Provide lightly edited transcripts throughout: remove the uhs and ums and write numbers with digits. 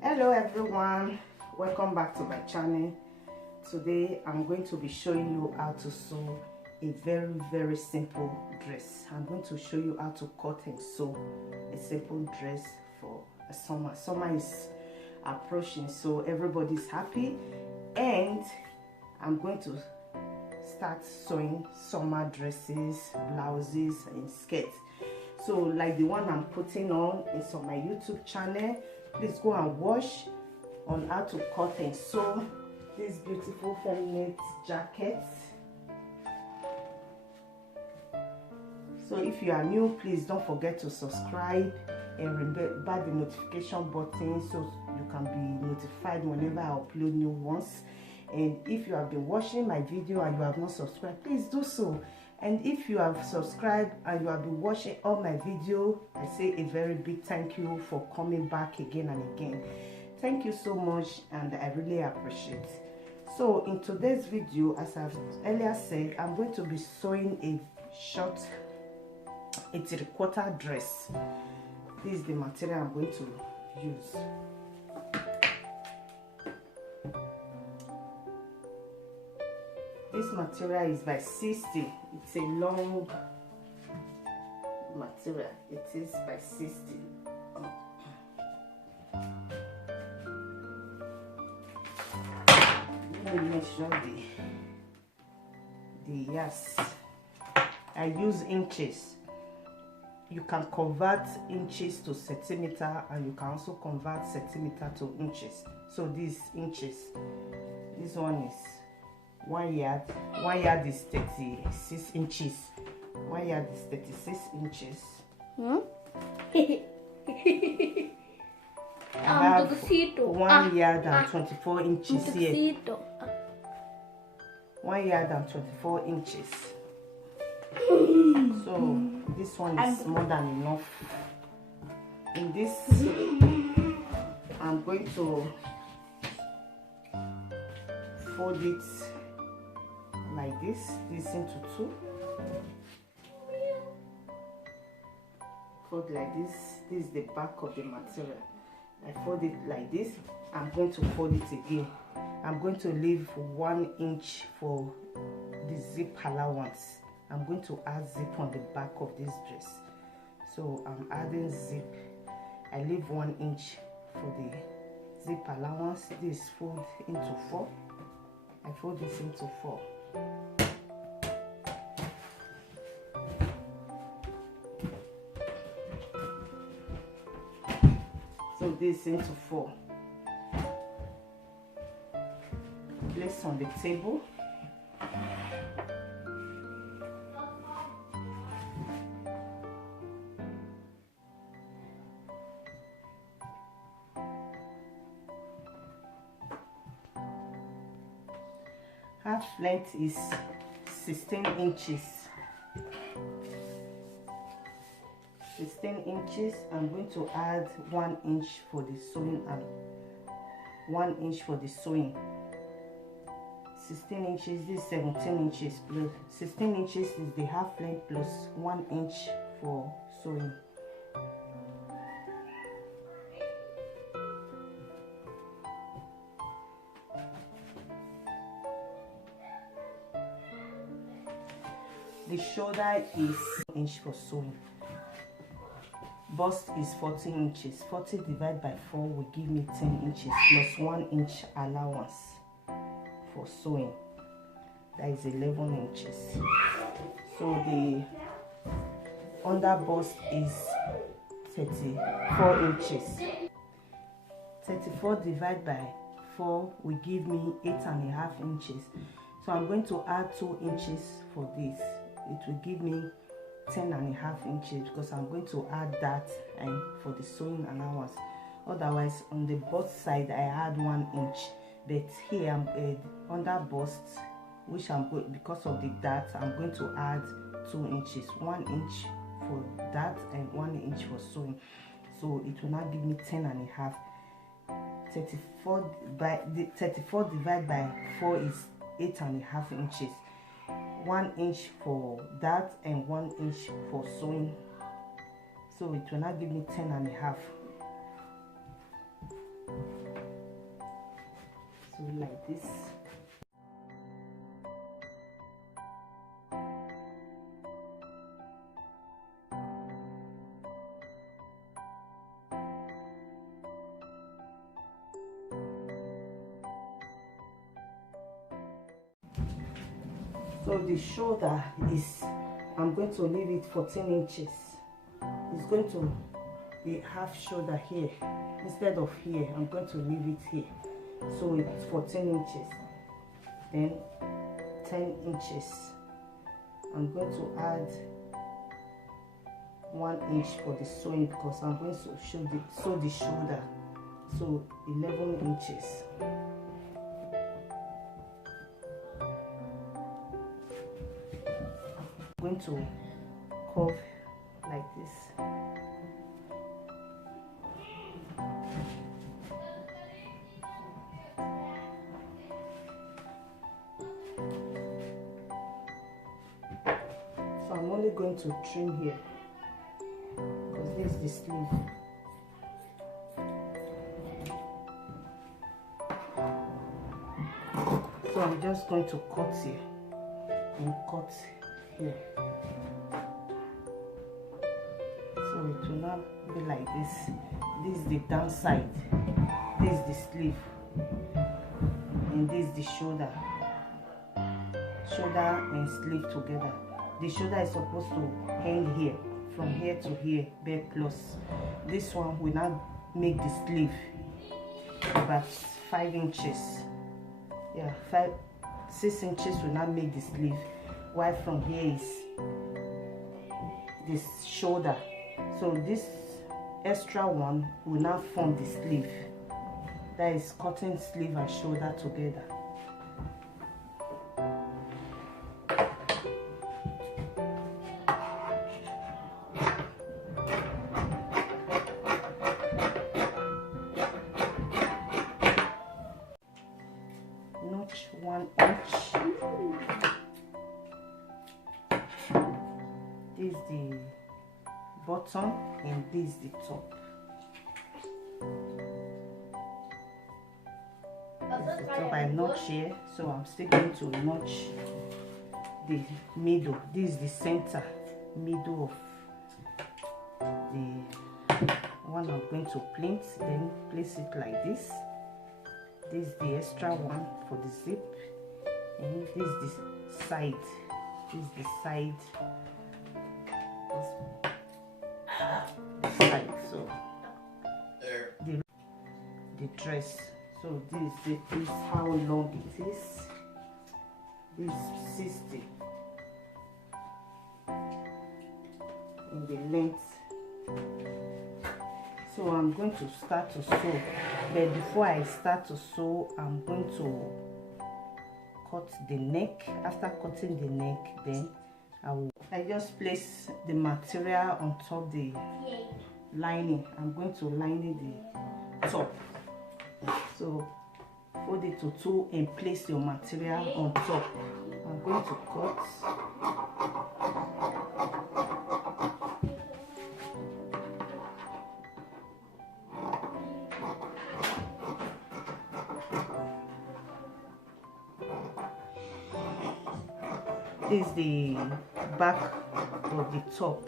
Hello everyone, welcome back to my channel. Today I'm going to be showing you how to sew a very simple dress. I'm going to show you how to cut and sew a simple dress for a summer. Summer is approaching, so everybody's happy, and I'm going to start sewing summer dresses, blouses and skirts. So like the one I'm putting on is on my YouTube channel. Please go and watch on how to cut and sew this beautiful feminine jacket. So if you are new, please don't forget to subscribe and remember the notification button so you can be notified whenever I upload new ones. And if you have been watching my video and you have not subscribed, please do so. And if you have subscribed and you have been watching all my video, I say a very big thank you for coming back again and again. Thank you so much, and I really appreciate it. So in today's video, as I've earlier said, I'm going to be sewing a short, a 3/4 dress. This is the material I'm going to use. This material is by 60. It's a long material. It is by 60. Let me measure the yes. I use inches. You can convert inches to centimeter, and you can also convert centimeter to inches. So these inches. This one is 1 yard. 1 yard is 36 inches. 1 yard is 36 inches. I have 1 yard and 24 inches here. 1 yard and 24 inches. So this one is more than enough. In this, I'm going to fold it like this into two. Fold like this. This is the back of the material. I fold it like this. I'm going to fold it again. I'm going to leave 1 inch for the zip allowance. I'm going to add zip on the back of this dress. So I'm adding zip. I leave 1 inch for the zip allowance. This fold into 4. I fold this into 4. So this into 4. Place on the table. Half length is 16 inches. 16 inches. I'm going to add 1 inch for the sewing and 1 inch for the sewing. 16 inches, this is 17 inches plus 16 inches is the half length plus 1 inch for sewing. The shoulder is 1 inch for sewing. Bust is 40 inches. 40 divided by 4 will give me 10 inches plus 1 inch allowance for sewing. That is 11 inches. So the under bust is 34 inches. 34 divided by 4 will give me 8.5 inches. So I'm going to add 2 inches for this. It will give me 10.5 inches because I'm going to add that and for the sewing allowance. Otherwise, on the bust side, I add 1 inch, but here I'm under bust, which I'm going, because of the dart, I'm going to add 2 inches, 1 inch for that and 1 inch for sewing. So it will not give me 10.5. 34 divided by 4 is 8.5 inches. 1 inch for that and 1 inch for sewing. So it will not give me 10.5. do it like this. So the shoulder is, I'm going to leave it 14 inches. It's going to be half shoulder here. Instead of here, I'm going to leave it here. So it's 14 inches. Then 10 inches. I'm going to add 1 inch for the sewing because I'm going to sew the shoulder. So 11 inches. I'm going to curve like this. So I'm only going to trim here because this is the sleeve. So I'm just going to cut here and cut here. So it will not be like this. This is the downside. This is the sleeve. And this is the shoulder. Shoulder and sleeve together. The shoulder is supposed to hang here, from here to here, bare plus. This one will not make the sleeve about 5 inches. Yeah, 6 inches will not make the sleeve. While from here is this shoulder. So this extra one will now form the sleeve. That is cutting sleeve and shoulder together. Notch 1 inch. This is the bottom and this is the top. This is the top I notch here, so I'm still going to notch the middle. This is the center, middle of the one I'm going to plait. Then place it like this. This is the extra one for the zip, and this is the side. This is the side. So the dress. So this is how long it is. This is 60 in the length. So I'm going to start to sew, but before I start to sew, I'm going to cut the neck. After cutting the neck, then I just place the material on top the lining. I'm going to line the top. So fold it to 2 and place your material on top. I'm going to cut. This is the back of the top,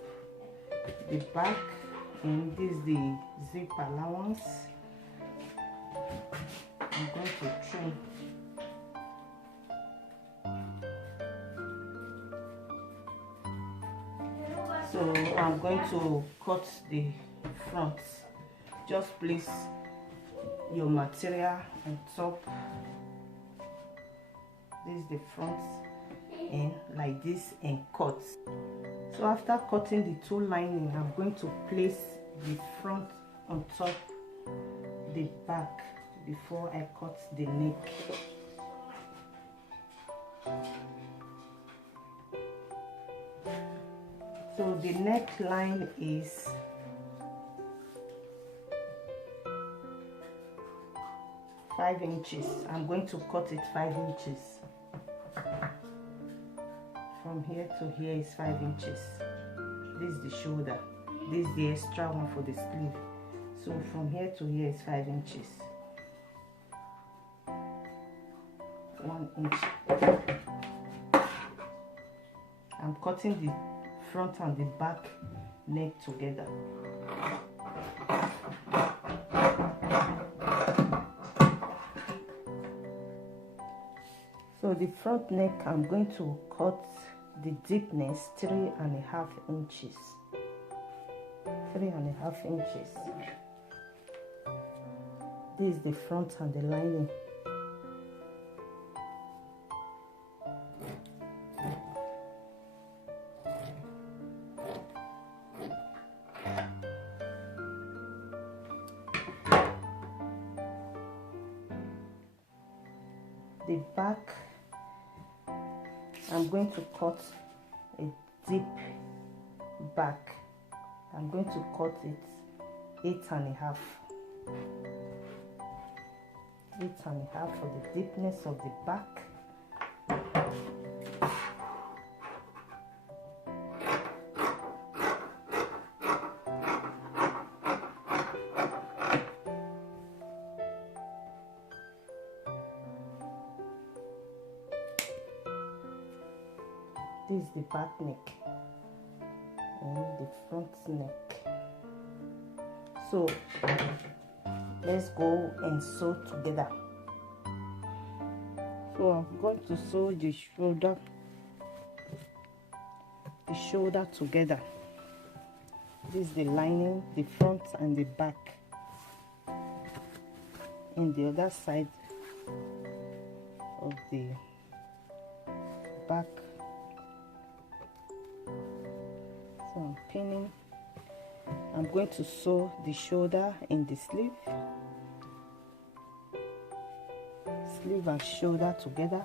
the back, and this is the zip allowance. I'm going to trim. So I'm going to cut the front. Just place your material on top. This is the front. And like this, and cut. So after cutting the 2 lining, I'm going to place the front on top the back before I cut the neck. So the neckline is 5 inches. I'm going to cut it 5 inches. From here to here is 5 inches. This is the shoulder. This is the extra one for the sleeve. So from here to here is 5 inches. 1 inch. I'm cutting the front and the back neck together. So the front neck, I'm going to cut the deepness 3.5 inches. 3.5 inches. This is the front and the lining. The back, I'm going to cut a deep back. I'm going to cut it 8.5. 8.5 for the deepness of the back. This is the back neck and the front neck. So let's go and sew together. So I'm going to sew the shoulder together. This is the lining, the front and the back. And the other side of the back. So I'm pinning. I'm going to sew the shoulder in the sleeve and shoulder together.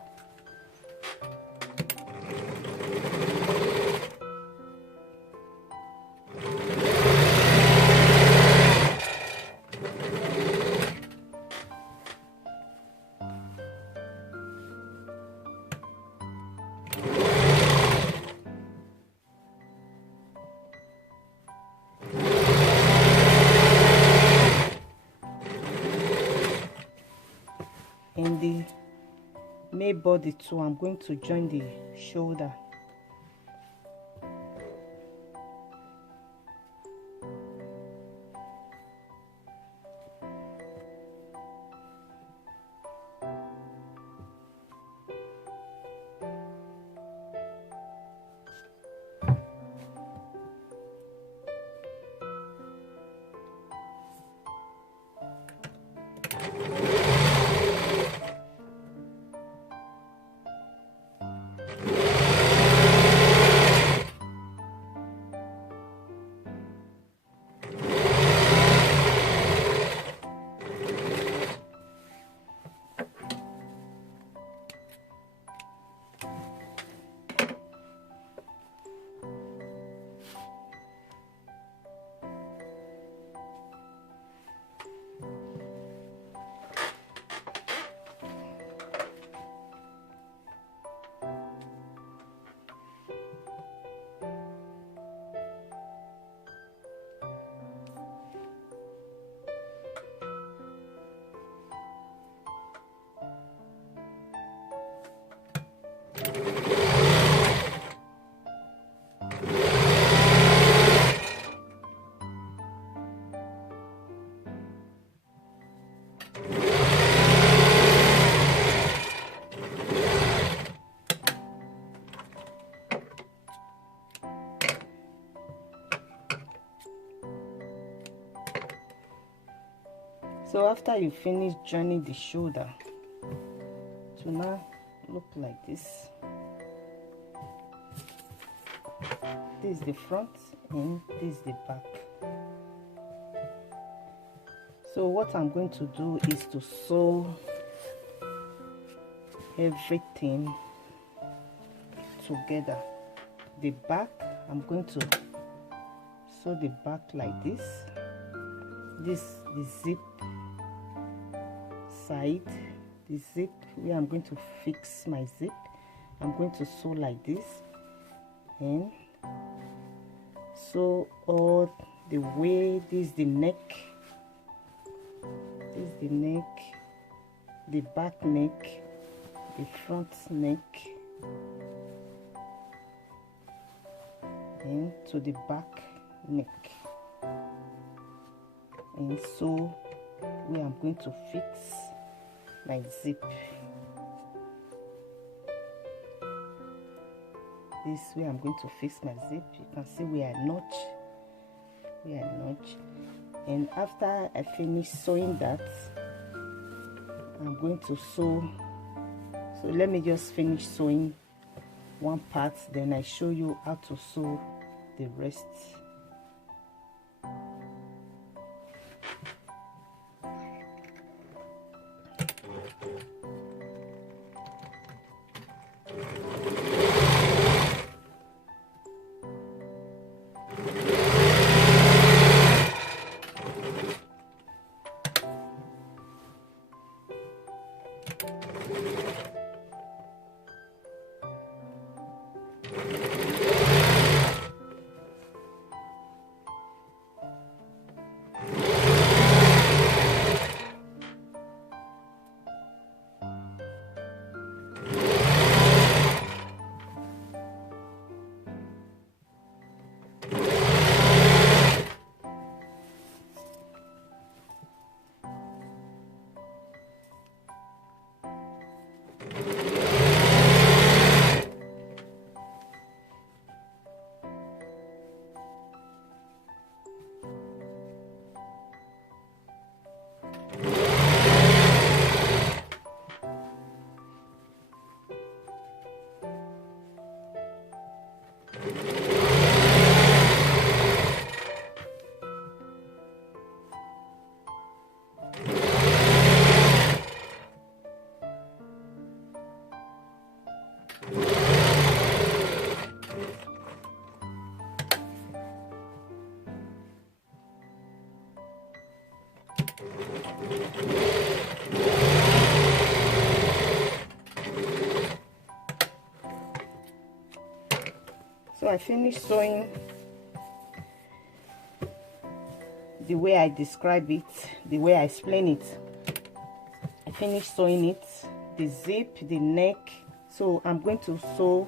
In the main body too, I'm going to join the shoulder. So after you finish joining the shoulder, to now look like this. This is the front and this is the back. So what I'm going to do is to sew everything together. The back, I'm going to sew the back like this. This the zip side, the zip where I'm going to fix my zip. I'm going to sew like this and sew all the way. This is the neck, this is the neck, the back neck, the front neck and to the back neck, and so where I'm going to fix my zip. This way I'm going to fix my zip. You can see where I notch, and after I finish sewing that, I'm going to sew. So let me just finish sewing one part, then I show you how to sew the rest. So I finished sewing the way I describe it, the way I explain it. I finished sewing it, the zip, the neck. So I'm going to sew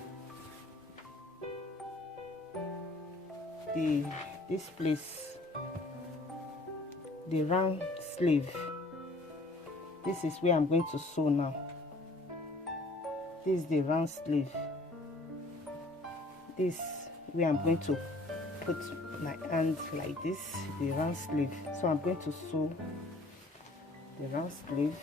this place, the round sleeve. This is where I'm going to sew now. This is the round sleeve. This where I'm going to put my hand like this, the round sleeve. So I'm going to sew the round sleeve.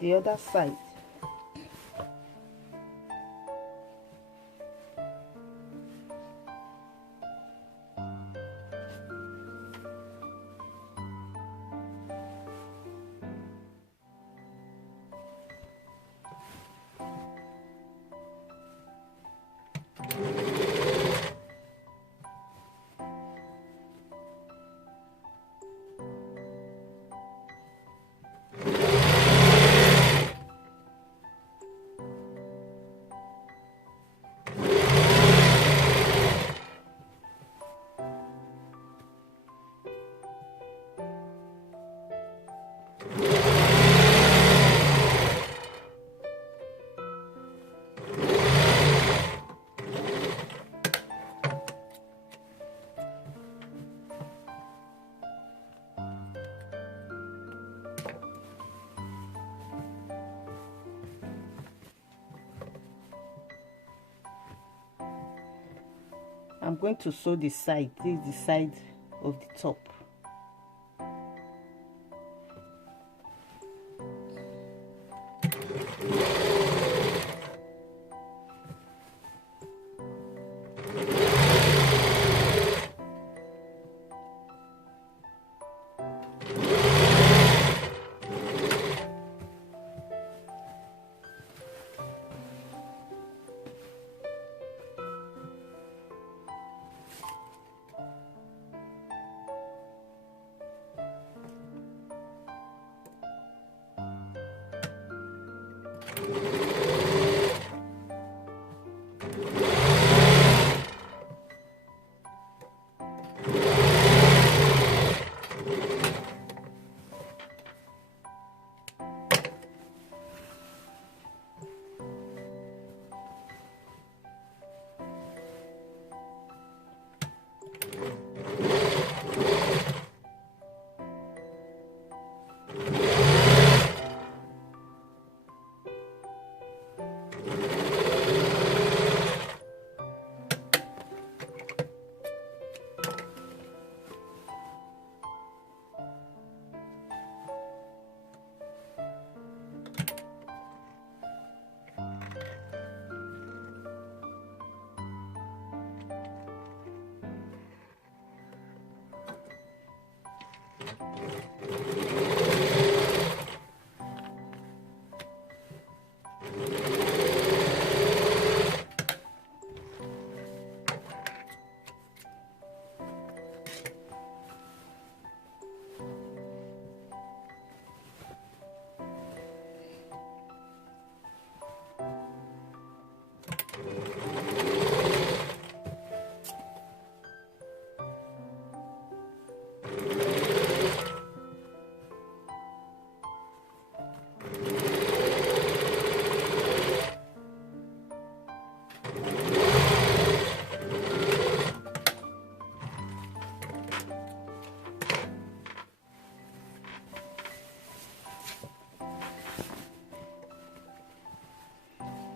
The other side. I'm going to sew the side. This is the side of the top.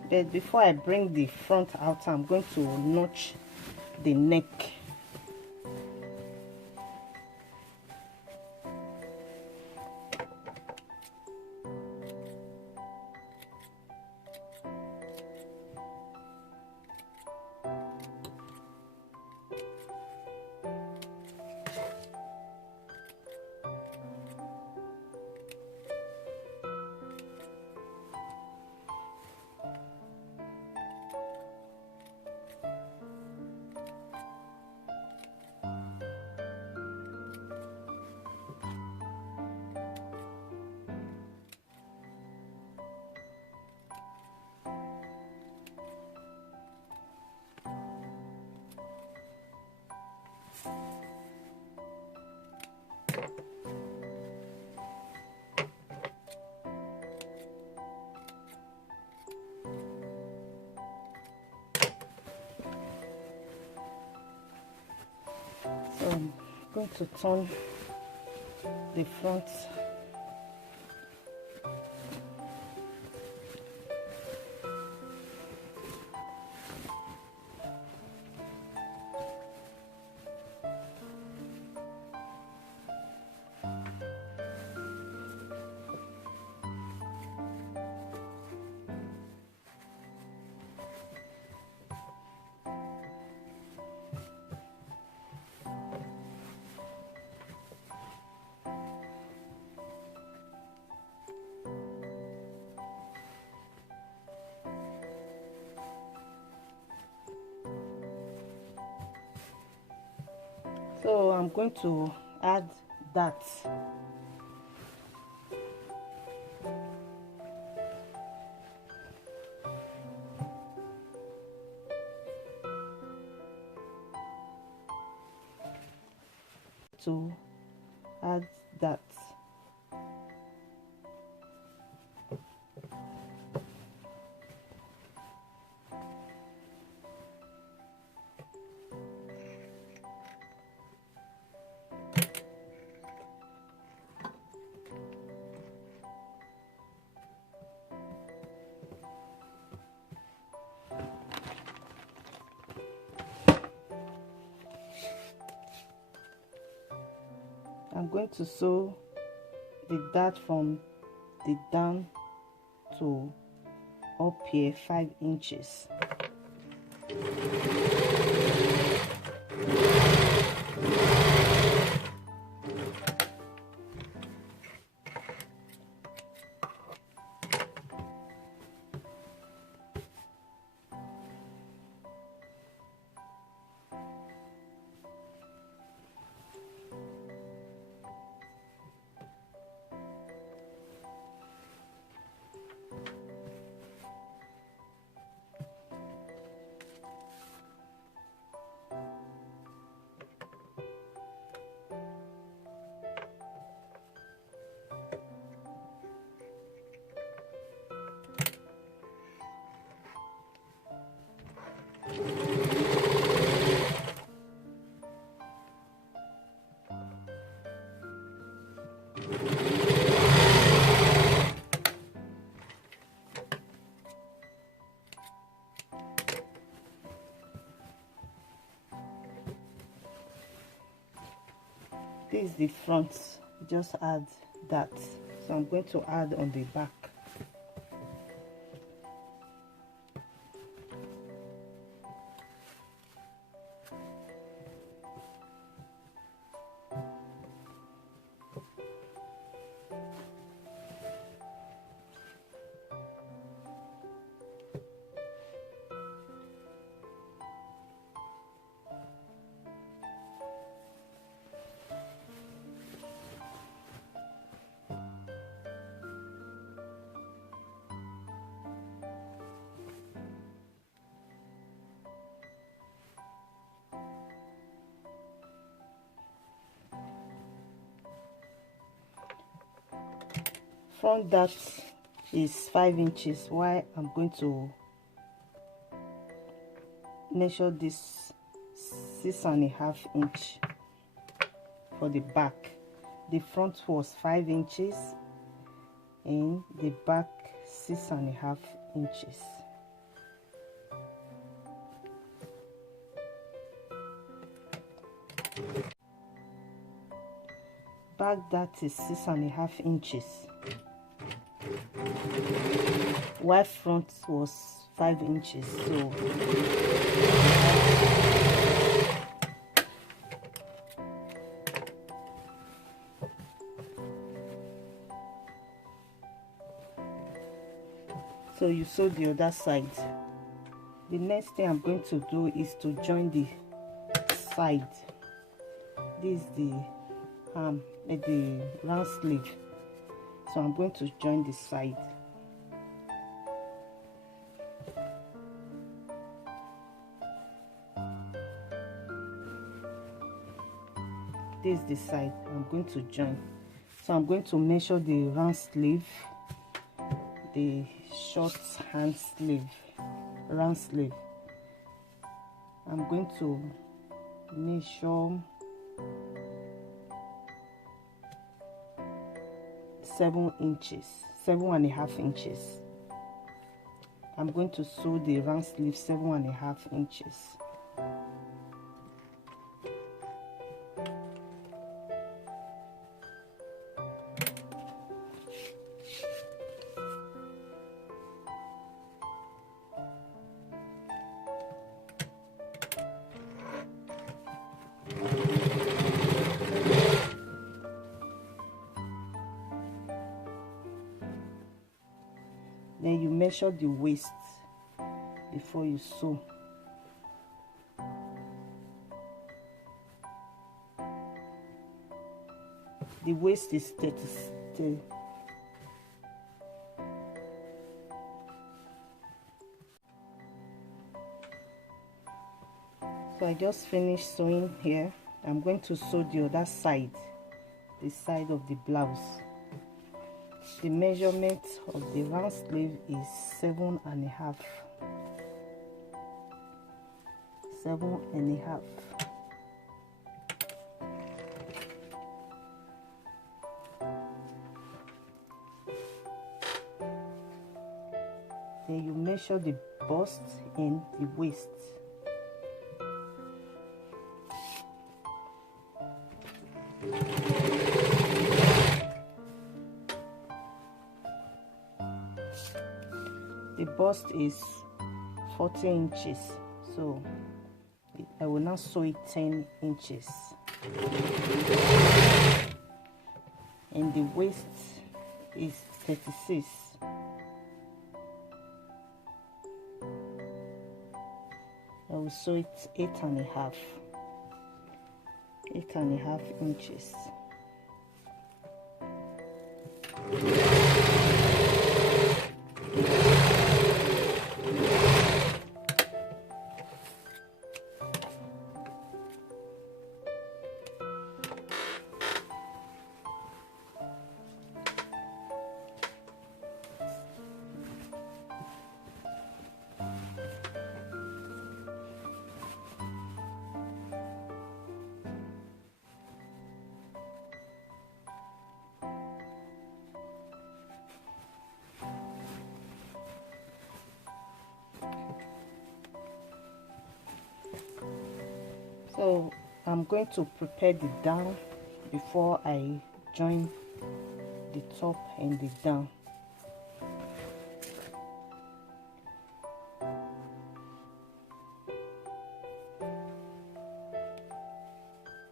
But before I bring the front out, I'm going to notch the neck. So I'm going to turn the front. So I'm going to add that. To add that. I'm going to sew the dart from the down to up here 5 inches. This is the front, just add that. So I'm going to add on the back. Front dart is 5 inches, while I'm going to measure this 6.5 inch for the back. The front was 5 inches and the back 6.5 inches. Back dart is 6.5 inches, while front was 5 inches. So you sew the other side. The next thing I'm going to do is to join the side. This is the round sleeve, so I'm going to join the side. This is the side I'm going to join. So I'm going to measure the round sleeve, the short hand sleeve, round sleeve. I'm going to measure 7 inches, 7.5 inches. I'm going to sew the round sleeve 7.5 inches. Then you measure the waist before you sew. The waist is 30. So I just finished sewing here. I'm going to sew the other side, the side of the blouse. The measurement of the round sleeve is 7.5. 7.5. Then you measure the bust and the waist. The bust is 40 inches, so I will now sew it 10 inches. And the waist is 36. I will sew it 8.5. 8.5 inches. So I'm going to prepare the down before I join the top and the down.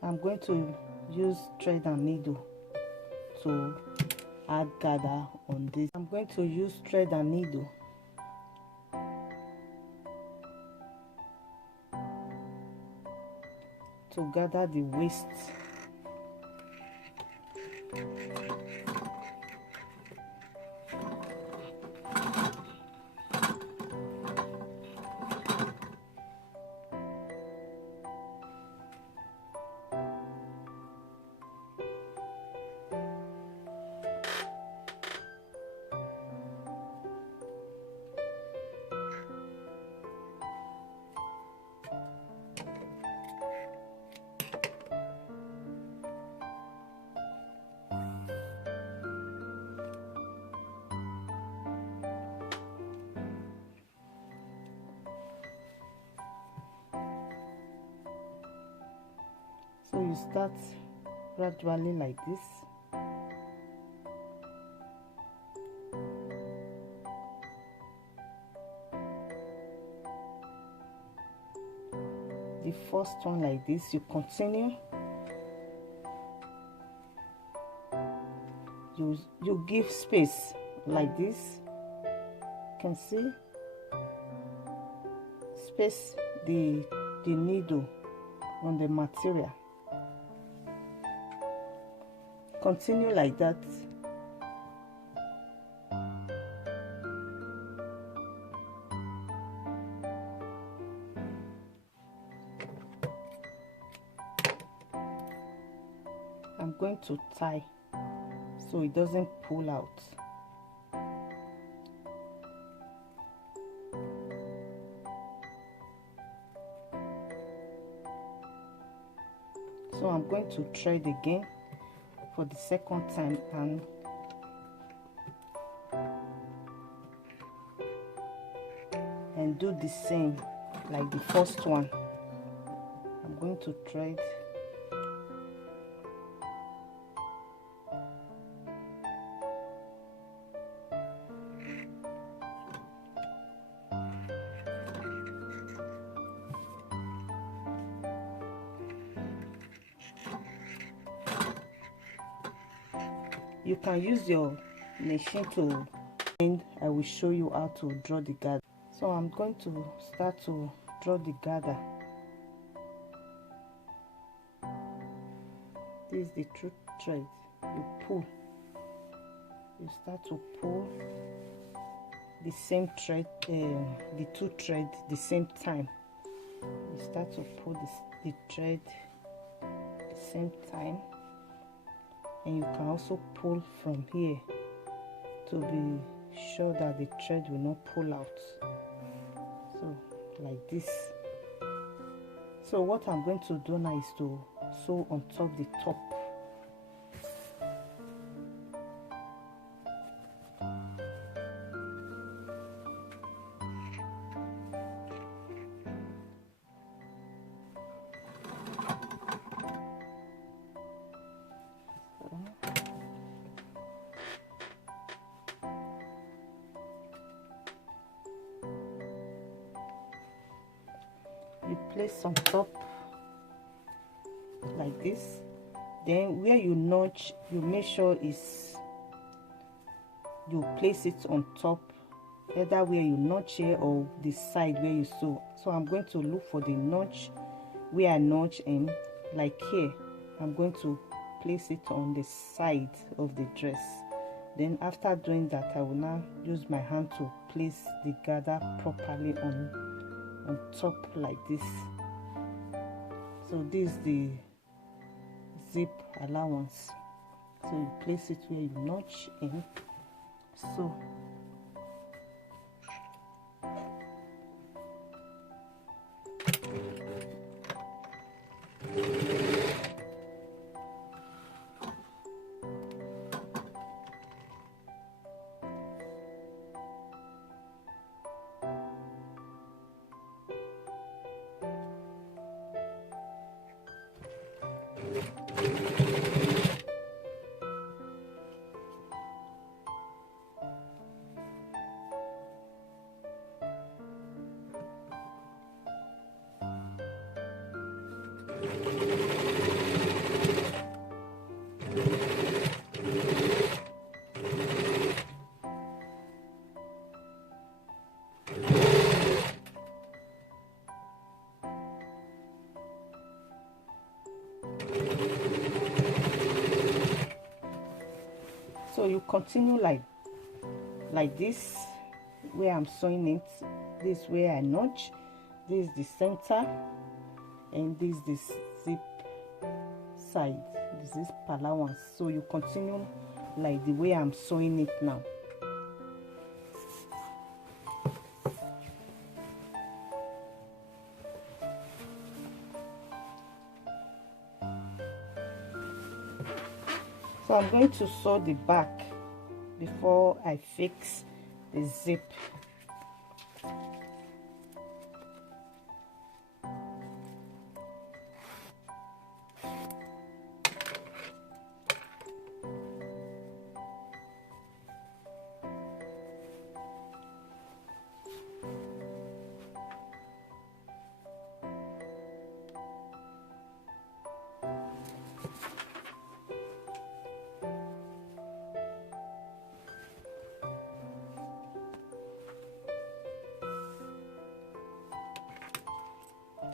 I'm going to use thread and needle to add gather on this. I'm going to use thread and needle to gather the waist. So you start gradually like this. The first one like this, you continue. You give space like this. You can see space the needle on the material. Continue like that. I'm going to tie so it doesn't pull out. So I'm going to thread again for the second time and do the same like the first one. I'm going to thread you can use your machine to, and I will show you how to draw the gather. So I'm going to start to draw the gather. This is the true thread. You pull, you start to pull the same thread, the two threads the same time. You start to pull the thread the same time, and you can also pull from here to be sure that the thread will not pull out. So like this. So what I'm going to do now is to sew on top the top. You place on top like this, then where you notch, you make sure is you place it on top, either where you notch here or the side where you sew. So I'm going to look for the notch where I notch, and like here I'm going to place it on the side of the dress. Then after doing that, I will now use my hand to place the gather properly on top like this. So this is the zip allowance. So you place it where you notch in. So So you continue like this, where I'm sewing it. This where I notch, this is the center, and this is the zip side, this is allowance. So you continue like the way I'm sewing it now. So I'm going to sew the back before I fix the zip.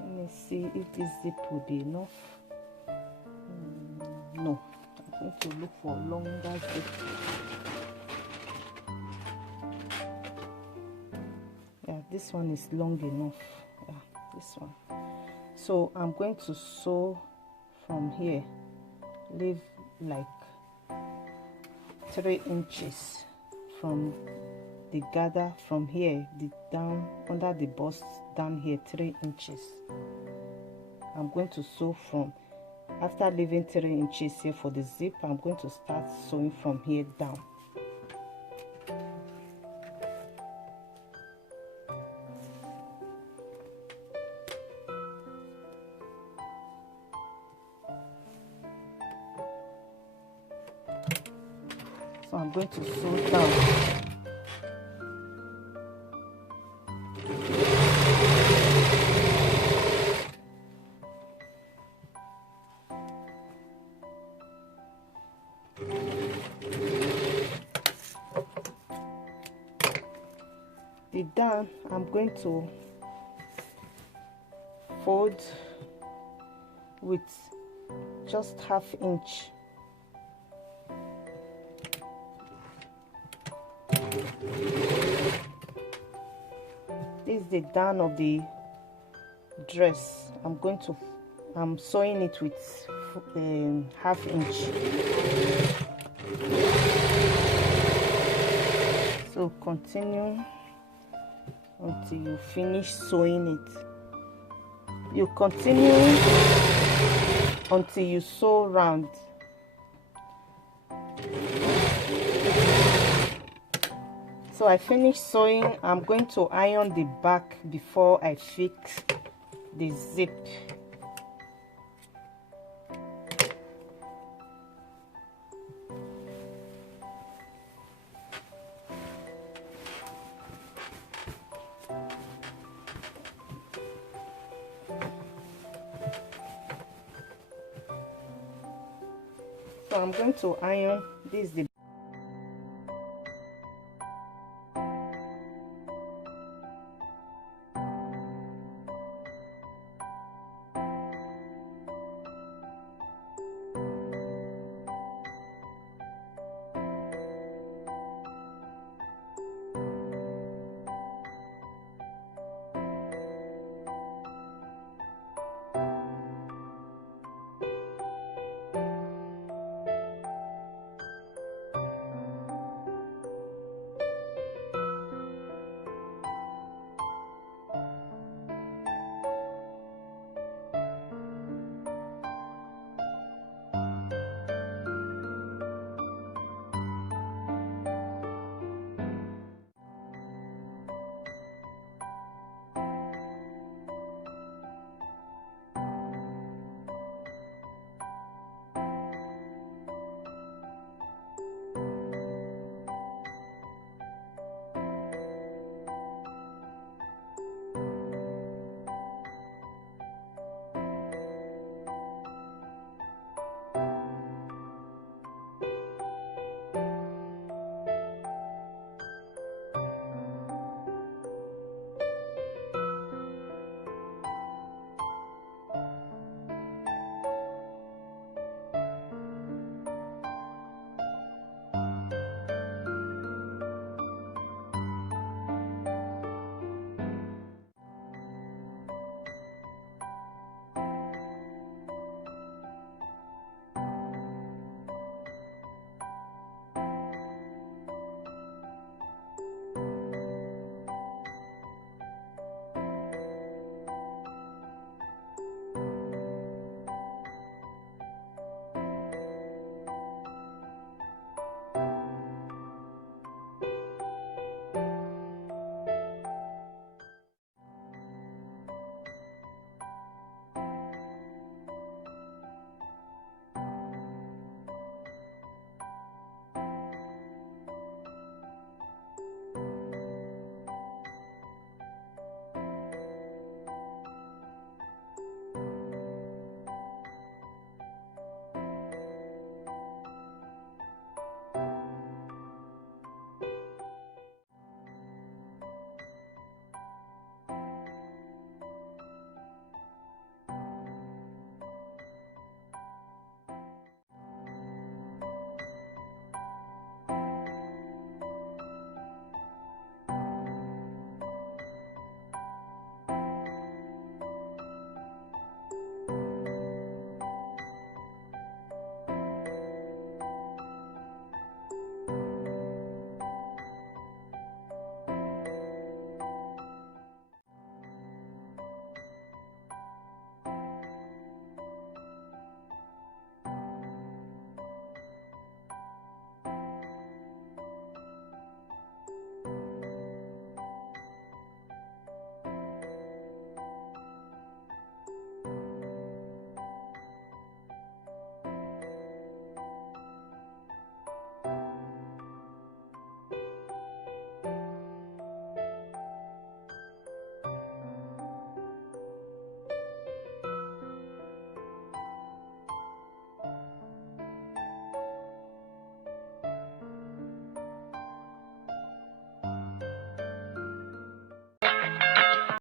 Let me see if this zip will be enough. No, I'm going to look for longer zip. Yeah, this one is long enough. Yeah, this one. So I'm going to sew from here, leave like 3 inches from the gather from here, the down under the bust down here, 3 inches. I'm going to sew from, after leaving 3 inches here for the zip, I'm going to start sewing from here down. So I'm going to sew down. The down, I'm going to fold with just ½ inch. This is the down of the dress. I'm sewing it with ½ inch. So continue until you finish sewing it. You continue until you sew round. So I finished sewing. I'm going to iron the back before I fix the zip. So I'm going to iron this, the